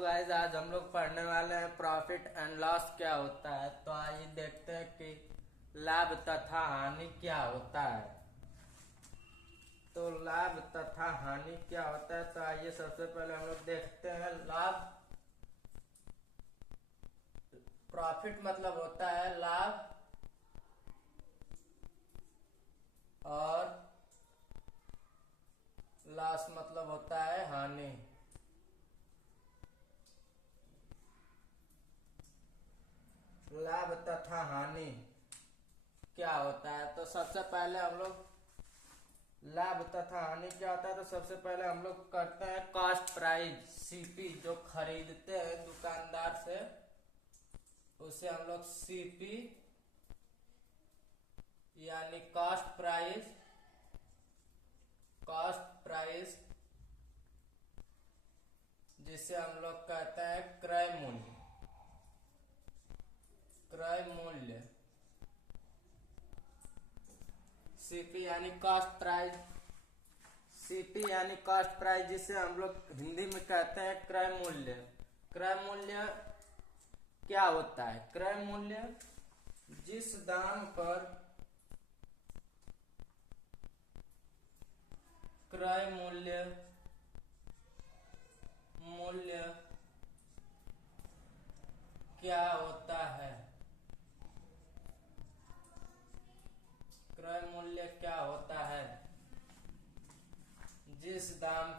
तो गाइस आज हम लोग पढ़ने वाले हैं प्रॉफिट एंड लॉस क्या होता है। तो आइए देखते हैं कि लाभ तथा हानि क्या होता है। तो लाभ तथा हानि क्या होता है, तो आइए सबसे पहले हम लोग देखते हैं लाभ। प्रॉफिट मतलब होता है लाभ और लॉस मतलब होता है हानि। लाभ तथा हानि क्या होता है, तो सबसे पहले हम लोग लाभ तथा हानि क्या होता है, तो सबसे पहले हम लोग करते हैं कॉस्ट प्राइस सीपी। जो खरीदते हैं दुकानदार से उसे हम लोग सीपी यानी कॉस्ट प्राइस जिसे हम लोग कहते हैं क्रय मूल्य। सीपी यानी कॉस्ट प्राइस जिसे हम लोग हिंदी में कहते हैं क्रय मूल्य। क्रय मूल्य क्या होता है? क्रय मूल्य जिस दाम पर क्रय मूल्य क्या होता है? क्रय मूल्य क्या होता है? जिस दाम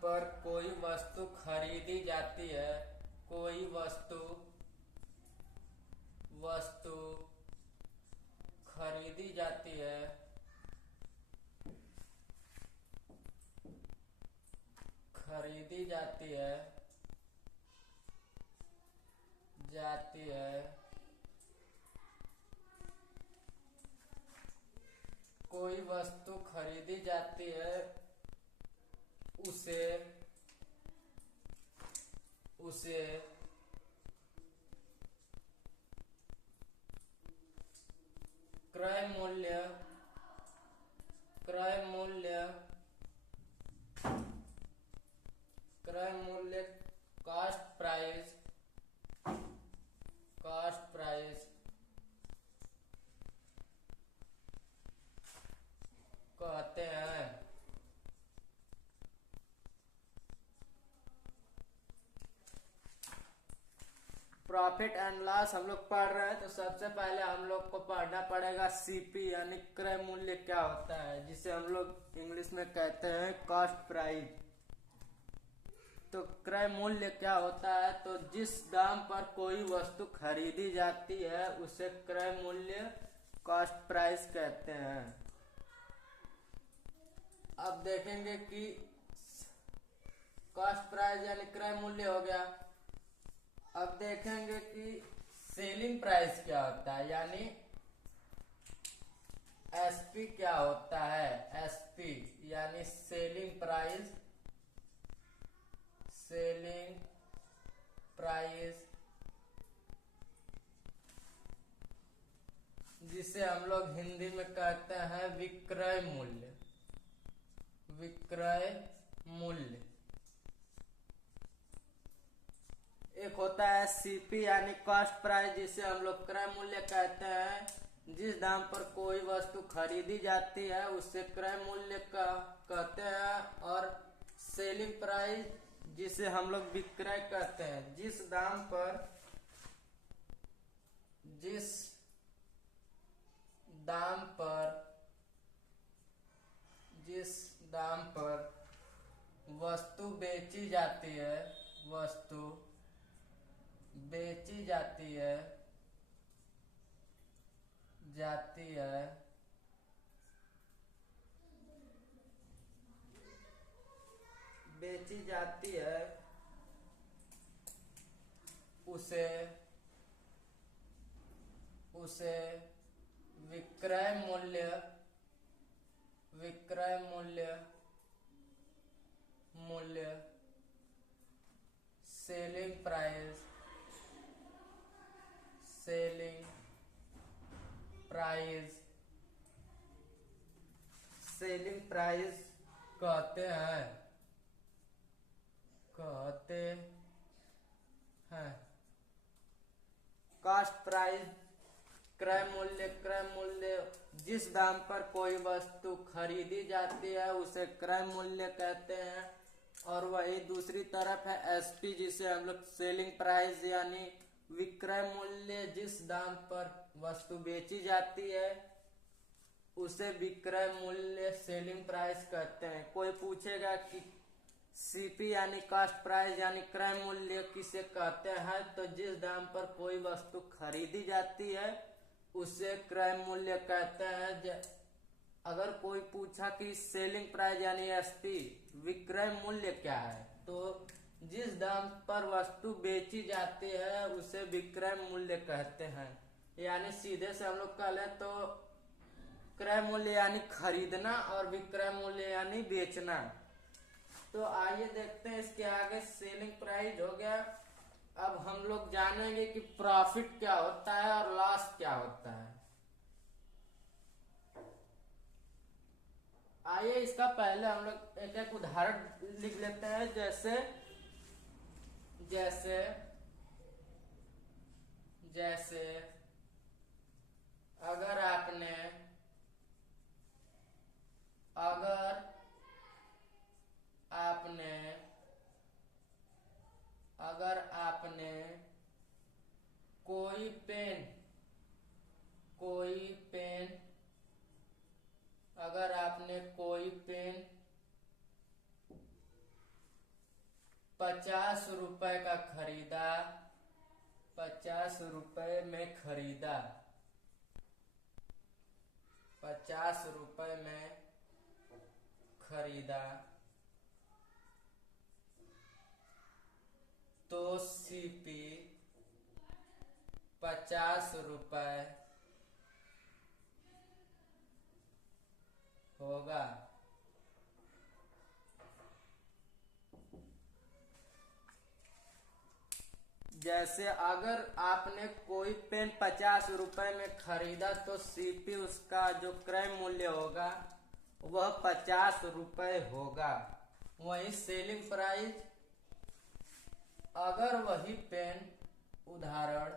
पर कोई वस्तु खरीदी जाती है, कोई वस्तु खरीदी जाती है, कोई वस्तु खरीदी जाती है, उसे क्रय मूल्य कॉस्ट प्राइस कहते हैं। प्रॉफिट एंड लॉस हम लोग पढ़ रहे हैं, तो सबसे पहले हम लोग को पढ़ना पड़ेगा सीपी यानी क्रय मूल्य क्या होता है, जिसे हम लोग इंग्लिश में कहते हैं कॉस्ट प्राइस। तो क्रय मूल्य क्या होता है, तो जिस दाम पर कोई वस्तु खरीदी जाती है उसे क्रय मूल्य कॉस्ट प्राइस कहते हैं। अब देखेंगे कि कॉस्ट प्राइस यानी क्रय मूल्य हो गया। अब देखेंगे कि सेलिंग प्राइस क्या होता है, यानी एसपी क्या होता है। एसपी यानी सेलिंग प्राइस जिसे हम लोग हिंदी में कहते हैं विक्रय मूल्य। एक होता है सीपी यानी कॉस्ट प्राइस जिसे हम लोग क्रय मूल्य कहते हैं। जिस दाम पर कोई वस्तु खरीदी जाती है उसे क्रय मूल्य कहते हैं। और सेलिंग प्राइस जिसे हम लोग विक्रय कहते हैं। जिस दाम पर वस्तु बेची जाती है उसे विक्रय मूल्य सेलिंग प्राइस सेलिंग प्राइस कहते हैं कॉस्ट प्राइस क्रय मूल्य जिस दाम पर कोई वस्तु खरीदी जाती है उसे क्रय मूल्य कहते हैं। और वही दूसरी तरफ है एसपी, जिसे हम लोग सेलिंग प्राइस यानी विक्रय मूल्य, जिस दाम पर वस्तु बेची जाती है उसे विक्रय मूल्य सेलिंग प्राइस कहते हैं। कोई पूछेगा कि सीपी यानी कॉस्ट प्राइस यानी क्रय मूल्य किसे कहते हैं, तो जिस दाम पर कोई वस्तु खरीदी जाती है उसे क्रय मूल्य कहते हैं। अगर कोई पूछा कि सेलिंग प्राइस यानी एसपी विक्रय मूल्य क्या है, तो जिस दाम पर वस्तु बेची जाती है उसे विक्रय मूल्य कहते हैं। यानी सीधे से हम लोग कह ले तो क्रय मूल्य यानी खरीदना और विक्रय मूल्य यानी बेचना। तो आइए देखते हैं इसके आगे। सेलिंग प्राइस हो गया। अब हम लोग जानेंगे कि प्रॉफिट क्या होता है और लॉस क्या होता है। आइए इसका पहले हम लोग एक एक उदाहरण लिख लेते हैं। जैसे जैसे जैसे अगर आपने कोई पेन अगर आपने कोई पेन 50 रुपए का खरीदा, 50 रुपए में खरीदा, 50 रुपए में खरीदा, तो सीपी 50 रुपए होगा। जैसे अगर आपने कोई पेन 50 रुपए में खरीदा तो सीपी उसका जो क्रय मूल्य होगा वह 50 रुपए होगा। वही सेलिंग प्राइस अगर वही पेन उदाहरण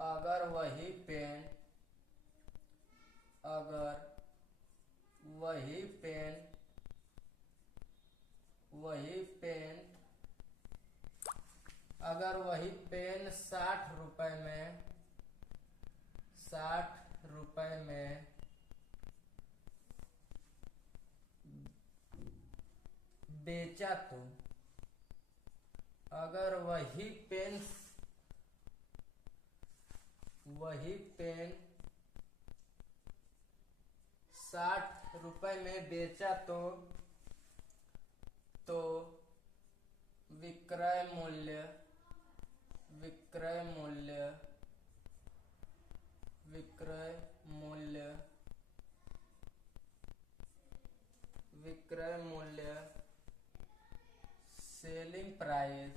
अगर वही पेन 60 रुपए में बेचा, तो अगर वही पेन 60 रुपए में बेचा तो विक्रय मूल्य सेलिंग प्राइस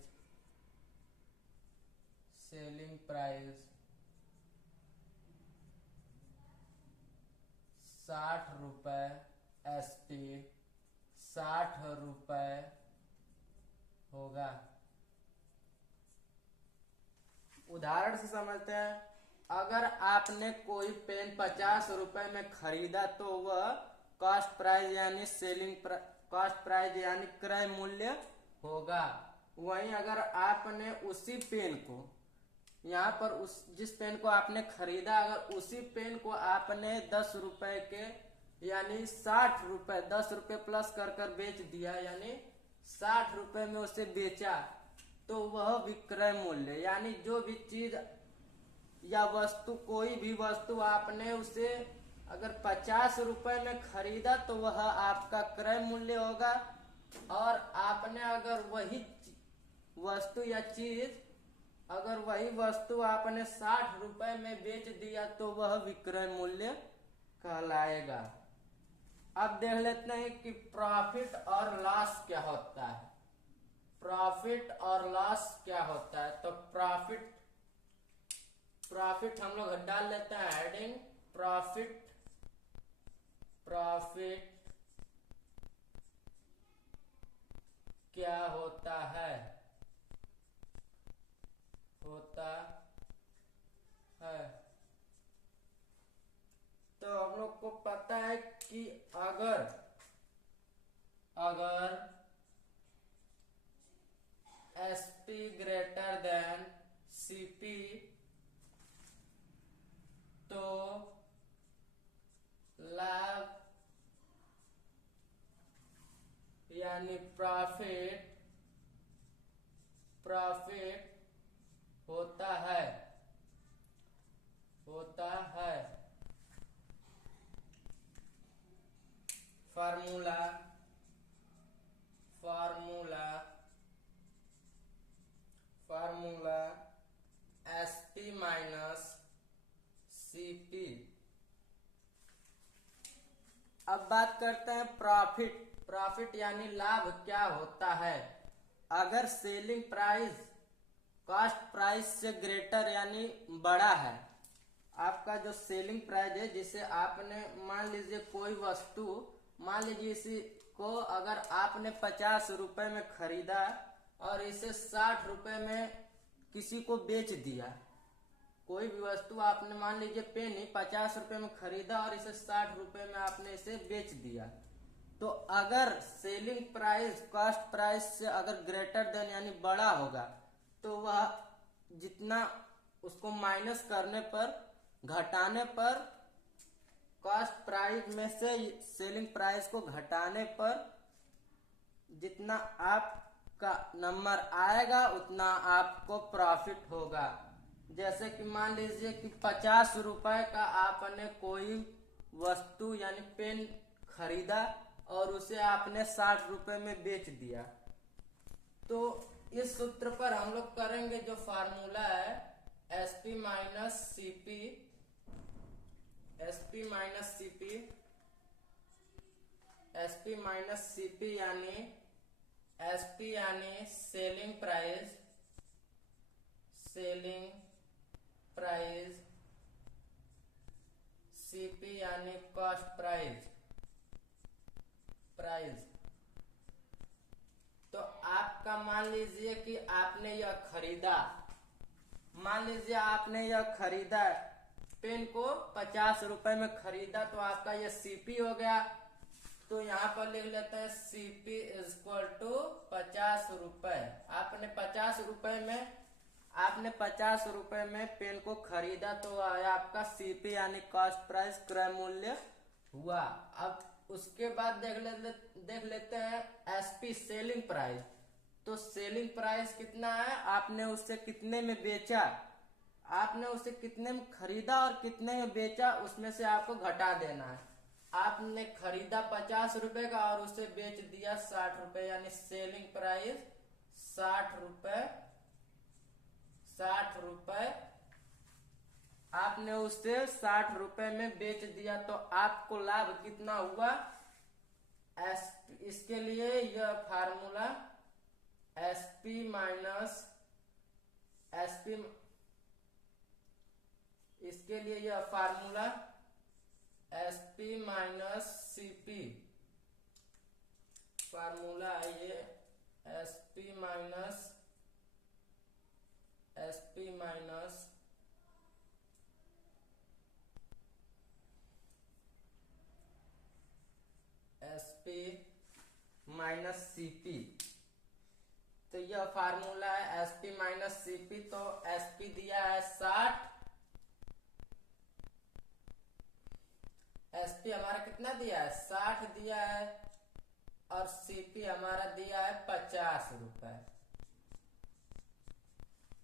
60 रुपए एसपी 60 रुपए होगा। उदाहरण से समझते हैं। अगर आपने कोई पेन 50 रुपए में खरीदा तो वह कॉस्ट प्राइस यानी क्रय मूल्य होगा। वहीं अगर आपने उसी पेन को यहाँ पर जिस पेन को आपने खरीदा, अगर उसी पेन को आपने 10 रुपए के यानी 60 रुपए 10 रुपए प्लस कर बेच दिया, यानी 60 रुपए में उसे बेचा, तो वह विक्रय मूल्य यानी जो भी चीज या वस्तु कोई भी वस्तु आपने उसे अगर 50 रुपए में खरीदा तो वह आपका क्रय मूल्य होगा। और आपने अगर वही वस्तु या चीज अगर वही वस्तु आपने 60 रुपए में बेच दिया तो वह विक्रय मूल्य कहलाएगा। अब देख लेते हैं कि प्रॉफिट और लॉस क्या होता है। प्रॉफिट और लॉस क्या होता है, तो प्रॉफिट प्रॉफिट हम लोग डाल लेते हैं हेडिंग प्रॉफिट। प्रॉफिट क्या होता है, होता है। तो हम लोग को पता है कि अगर अगर SP ग्रेटर देन CP तो लाभ यानी प्रॉफिट प्रॉफिट होता है, होता है। Formula formula formula SP minus CP। अब बात करते हैं प्रॉफिट। प्रॉफिट यानी लाभ क्या होता है। अगर सेलिंग प्राइस कॉस्ट प्राइस से ग्रेटर यानी बड़ा है, आपका जो सेलिंग प्राइस है जिसे आपने मान लीजिए कोई वस्तु, मान लीजिए इसी को अगर आपने 50 रुपए में खरीदा और इसे 60 रुपए में किसी को बेच दिया। कोई भी वस्तु आपने मान लीजिए पेन ही 50 रुपए में खरीदा और इसे 60 रुपए में आपने इसे बेच दिया। तो अगर सेलिंग प्राइस कॉस्ट प्राइस से अगर ग्रेटर देन यानी बड़ा होगा तो वह जितना उसको माइनस करने पर, घटाने पर, कॉस्ट प्राइस में से सेलिंग प्राइस को घटाने पर जितना आपका नंबर आएगा उतना आपको प्रॉफिट होगा। जैसे कि मान लीजिए कि 50 रुपए का आपने कोई वस्तु यानी पेन खरीदा और उसे आपने 60 रुपए में बेच दिया। तो इस सूत्र पर हम लोग करेंगे जो फार्मूला है SP minus CP, SP minus CP, SP minus CP यानी SP यानी selling price, selling price, CP यानी कॉस्ट प्राइस, प्राइस। तो आपका मान लीजिए कि आपने यह खरीदा, मान लीजिए आपने यह खरीदा पेन को 50 रुपए में खरीदा, तो आपका यह CP हो गया। तो यहाँ पर लिख लेते हैं CP इक्वल टू 50 रुपए। आपने 50 रुपए में, आपने 50 रुपए में पेन को खरीदा तो आपका CP यानी कॉस्ट प्राइस, क्रय मूल्य हुआ। अब उसके बाद देख लेते हैं SP सेलिंग प्राइस। तो सेलिंग प्राइस कितना है, आपने उससे कितने में बेचा, आपने उसे कितने में खरीदा और कितने में बेचा, उसमें से आपको घटा देना है। आपने खरीदा 50 रुपए का और उसे बेच दिया 60 रुपए, यानी सेलिंग प्राइस 60 रुपए, 60 रुपए आपने उसे 60 रुपए में बेच दिया। तो आपको लाभ कितना हुआ। इसके लिए यह फार्मूला SP माइनस SP, इसके लिए यह formula SP minus CP, formula है ये SP माइनस CP। तो यह फार्मूला है SP माइनस CP। तो SP दिया है 60, SP हमारा कितना दिया है 60 दिया है, और CP हमारा दिया है 50 रुपए।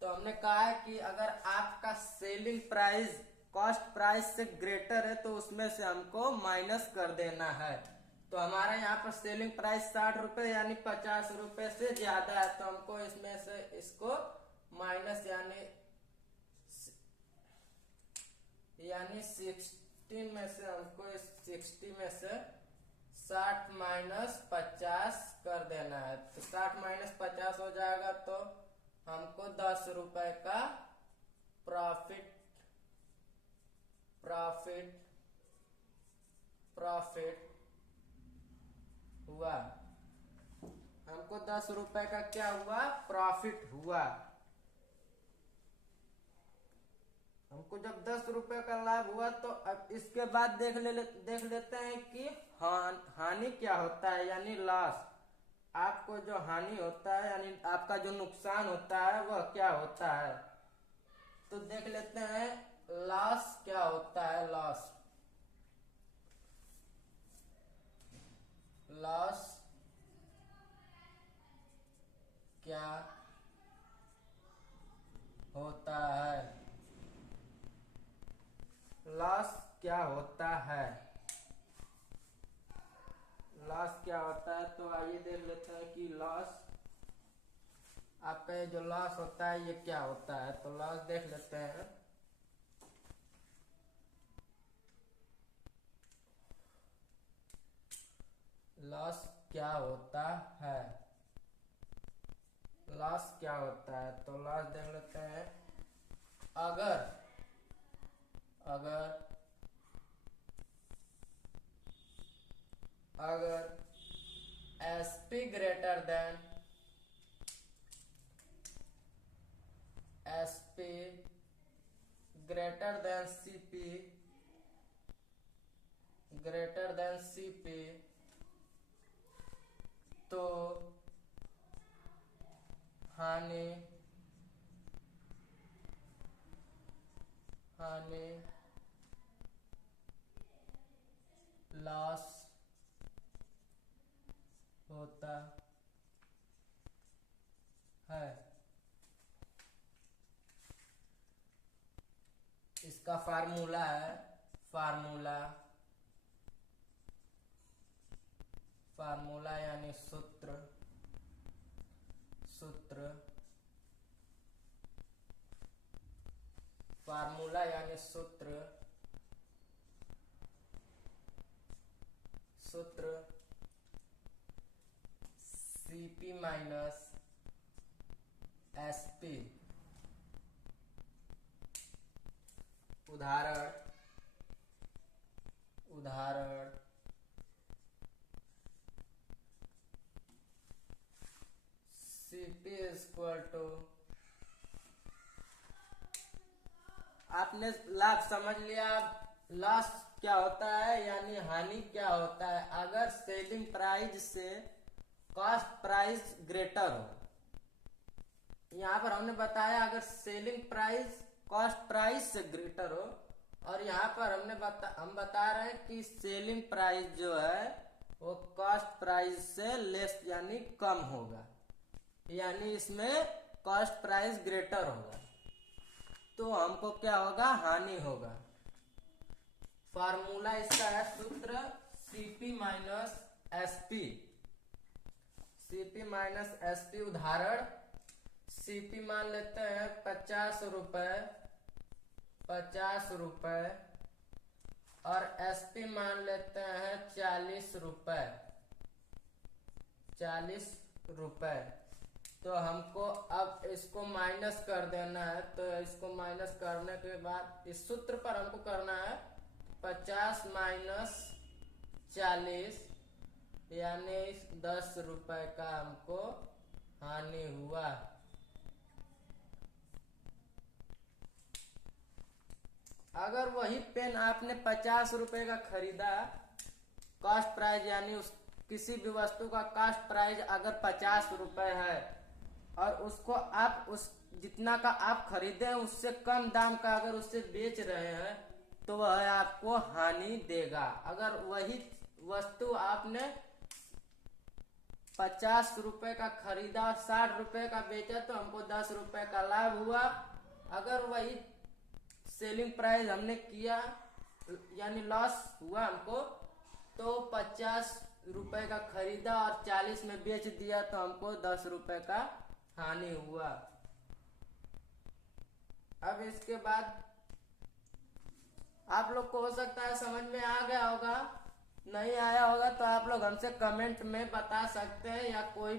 तो हमने कहा है कि अगर आपका सेलिंग प्राइस कॉस्ट प्राइस से ग्रेटर है तो उसमें से हमको माइनस कर देना है। तो हमारा यहाँ पर सेलिंग प्राइस 60 रुपए यानी 50 रुपए से ज्यादा है, तो हमको इसमें से इसको माइनस यानी 60 में से हमको 60 में से 60 माइनस 50 कर देना है। तो 60 माइनस 50 हो जाएगा, तो हमको 10 रुपए का प्रॉफिट प्रॉफिट प्रॉफिट हुआ, हमको 10 रुपए का क्या हुआ, प्रॉफिट हुआ। हमको जब 10 रुपए का लाभ हुआ तो अब इसके बाद देख लेते हैं कि हानि क्या होता है, यानी लॉस। आपको जो हानि होता है यानी आपका जो नुकसान होता है वह क्या होता है, तो देख लेते हैं लॉस क्या होता है। लॉस लॉस क्या होता है, लॉस क्या होता है, लॉस क्या होता है। तो आइए देख लेते हैं कि लॉस, आपका ये जो लॉस होता है ये क्या होता है। तो लॉस देख लेते हैं। लॉस क्या होता है, लॉस क्या होता है। तो लॉस देख लेते हैं। अगर अगर अगर SP greater than SP greater than CP greater than CP, तो हानि लॉस होता है। इसका फार्मूला है, फार्मूला यानी सूत्र फार्मूला यानी सूत्र CP माइनस SP। उदाहरण CP इक्वल टू, आपने लाभ समझ लिया। लॉस क्या होता है यानी हानि क्या होता है, अगर सेलिंग प्राइस से कॉस्ट प्राइस ग्रेटर हो। यहाँ पर हमने बताया अगर सेलिंग प्राइस कॉस्ट प्राइस से ग्रेटर हो, और यहाँ पर हम बता रहे हैं कि सेलिंग प्राइस जो है वो कॉस्ट प्राइस से लेस यानी कम होगा, यानी इसमें कॉस्ट प्राइस ग्रेटर होगा, तो हमको क्या होगा, हानि होगा। फार्मूला इसका है सूत्र CP माइनस SP। उदाहरण CP मान लेते हैं 50 रुपए और SP मान लेते हैं 40 रुपए। तो हमको अब इसको माइनस कर देना है, तो इसको माइनस करने के बाद इस सूत्र पर हमको करना है 50 माइनस 40 यानी 10 रुपए का हमको हानि हुआ। अगर वही पेन आपने 50 रुपए का खरीदा, कॉस्ट प्राइस यानी उस किसी भी वस्तु का कॉस्ट प्राइस अगर 50 रुपए है और उसको आप उस जितना का आप खरीदे हैं उससे कम दाम का अगर उससे बेच रहे हैं तो वह आपको हानि देगा। अगर वही वस्तु आपने 50 रुपए का खरीदा और 60 रुपए का बेचा तो हमको 10 रुपए का लाभ हुआ। अगर वही सेलिंग प्राइस हमने किया यानी लॉस हुआ हमको, तो 50 रुपए का खरीदा और 40 में बेच दिया तो हमको 10 रुपए का हानि हुआ। अब इसके बाद आप लोग को हो सकता है समझ में आ गया होगा, नहीं आया होगा तो आप लोग हमसे कमेंट में बता सकते हैं या कोई